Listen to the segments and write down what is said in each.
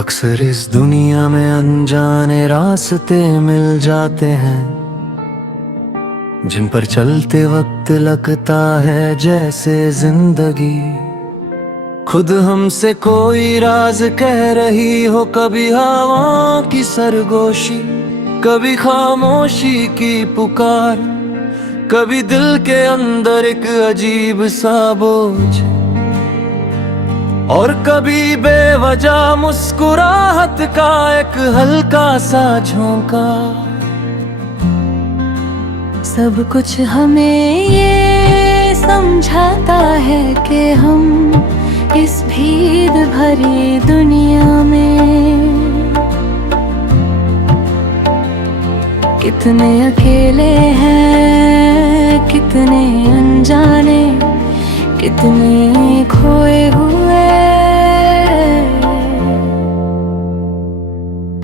अक्सर इस दुनिया में अनजाने रास्ते मिल जाते हैं, जिन पर चलते वक्त लगता है जैसे जिंदगी खुद हमसे कोई राज कह रही हो। कभी हवा की सरगोशी, कभी खामोशी की पुकार, कभी दिल के अंदर एक अजीब सा बोझ, और कभी बेवजह मुस्कुराहट का एक हल्का सा झोंका। सब कुछ हमें ये समझाता है कि हम इस भीड़ भरी दुनिया में कितने अकेले हैं, कितने अनजाने, कितने खोए हुए।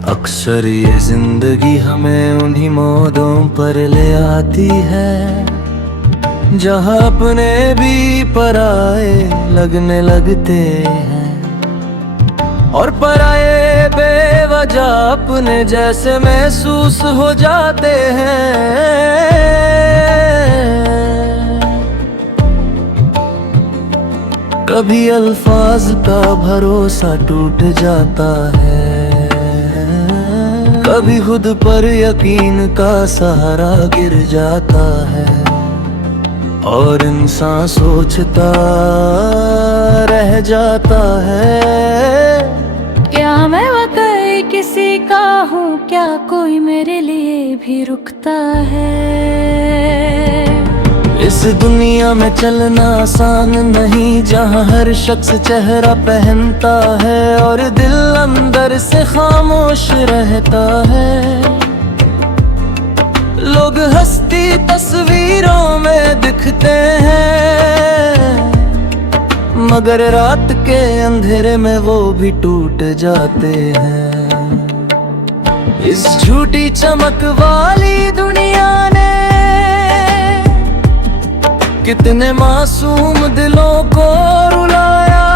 अक्सर ये जिंदगी हमें उन्हीं मोड़ों पर ले आती है, जहाँ अपने भी पराए लगने लगते हैं, और पराए बेवजह अपने जैसे महसूस हो जाते हैं। कभी अल्फाज का भरोसा टूट जाता है, कभी खुद पर यकीन का सहारा गिर जाता है, और इंसान सोचता रह जाता है, क्या मैं वाकई किसी का हूँ, क्या कोई मेरे लिए भी रुकता है। इस दुनिया में चलना आसान नहीं, जहाँ हर शख्स चेहरा पहनता है और दिल अंदर से खामोश रहता है। लोग हंसती तस्वीरों में दिखते हैं, मगर रात के अंधेरे में वो भी टूट जाते हैं। इस झूठी चमक वाली दुनिया ने कितने मासूम दिलों को रुलाया,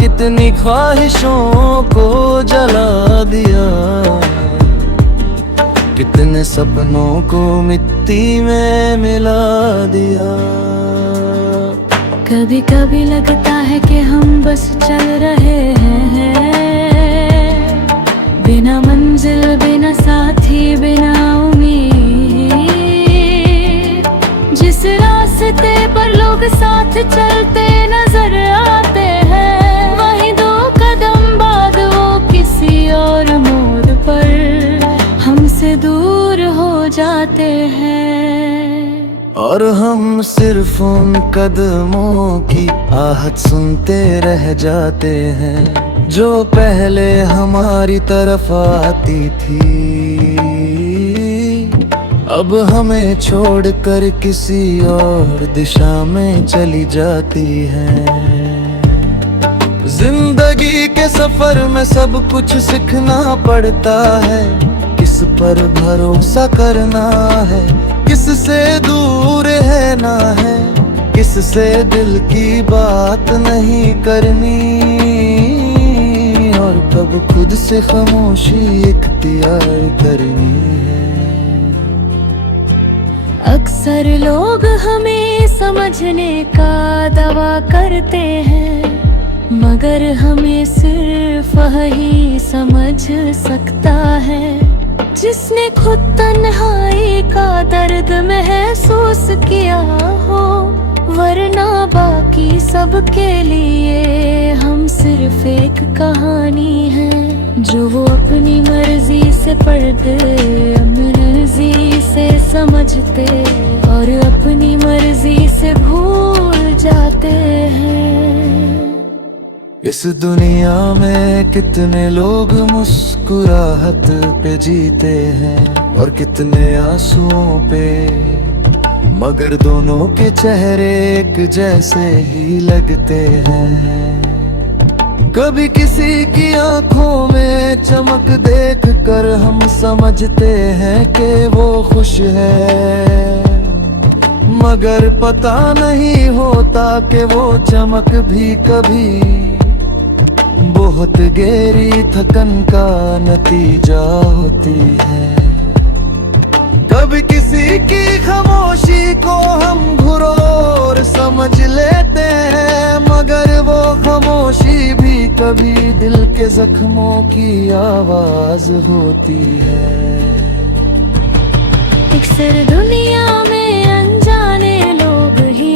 कितनी ख्वाहिशों को जला दिया, कितने सपनों को मिट्टी में मिला दिया। कभी कभी लगता है कि हम बस चल रहे हैं, बिना मंजिल, बिना साथी, बिना उम्मीद। जिस रास्ते पर लोग साथ चलते नजर आते हैं, वहीं 2 कदम बाद वो किसी और मोड़ पर हमसे दूर हो जाते हैं। और हम सिर्फ उन कदमों की आहट सुनते रह जाते हैं, जो पहले हमारी तरफ आती थी, अब हमें छोड़कर किसी और दिशा में चली जाती है। जिंदगी के सफर में सब कुछ सीखना पड़ता है, किस पर भरोसा करना है, किससे दूर रहना है, किससे दिल की बात नहीं करनी, और कब खुद से खामोशी इख्तियार करनी है। अक्सर लोग हमें समझने का दावा करते हैं, मगर हमें सिर्फ वही समझ सकता है जिसने खुद तन्हाई का दर्द महसूस किया हो। वरना बाकी सबके लिए हम सिर्फ एक कहानी है, जो वो अपनी मर्जी से पढ़ते, मर्जी से समझते और अपनी मर्जी से भूल जाते हैं। इस दुनिया में कितने लोग मुस्कुराहट पे जीते हैं और कितने आंसुओं पे, मगर दोनों के चेहरे एक जैसे ही लगते हैं। कभी किसी की आंखों में चमक देख कर हम समझते हैं कि वो खुश है, मगर पता नहीं होता कि वो चमक भी कभी बहुत गहरी थकन का नतीजा होती है। कभी किसी की खामोशी को हम घुरोर समझ लेते हैं, मगर वो खामोशी भी कभी दिल के जख्मों की आवाज होती है। अक्सर दुनिया में अनजाने लोग ही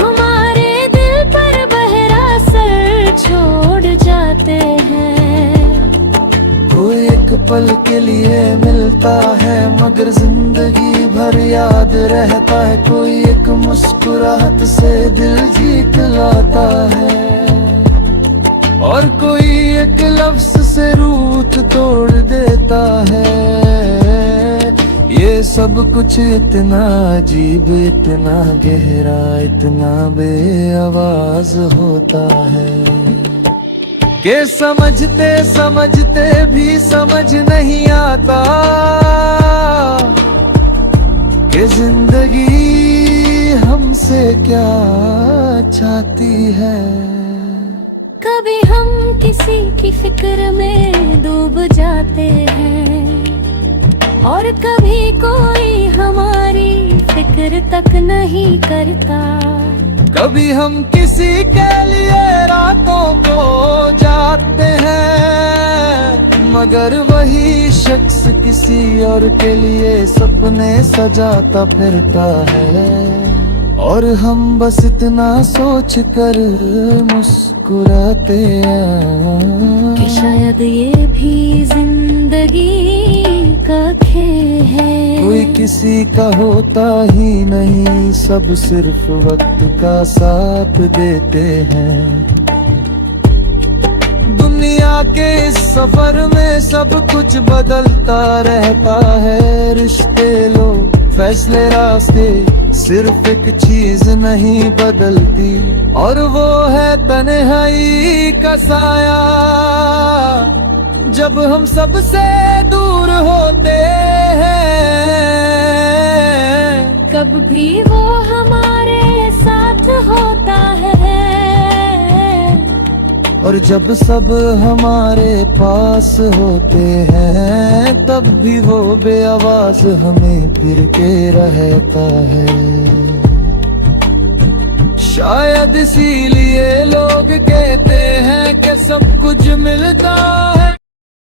हमारे दिल पर बहरा असर छोड़ जाते हैं। कोई एक पल के लिए मिलता है मगर जिंदगी भर याद रहता है। कोई एक मुस्कुराहट से दिल जीत लाता है, और कोई एक लफ्ज से रूठ तोड़ देता है। ये सब कुछ इतना अजीब, इतना गहरा, इतना बेआवाज होता है कि समझते समझते भी समझ नहीं आता कि जिंदगी हमसे क्या चाहती है। कभी हम किसी की फिक्र में डूब जाते हैं, और कभी कोई हमारी फिक्र तक नहीं करता। कभी हम किसी के लिए रातों को जागते हैं, मगर वही शख्स किसी और के लिए सपने सजाता फिरता है। और हम बस इतना सोच कर मुस्कुराते हैं कि शायद ये भी जिंदगी का खेल है। कोई किसी का होता ही नहीं, सब सिर्फ वक्त का साथ देते हैं। दुनिया के इस सफर में सब कुछ बदलता रहता है। रिश्ते, लोग, फैसले, रास्ते, सिर्फ एक चीज नहीं बदलती, और वो है तन्हाई का साया। जब हम सबसे दूर होते हैं, कब भी वो हमारे साथ होता है, और जब सब हमारे पास होते हैं, तब भी वो बेआवाज हमें फिर के रहता है। शायद इसीलिए लोग कहते हैं कि सब कुछ मिलता है।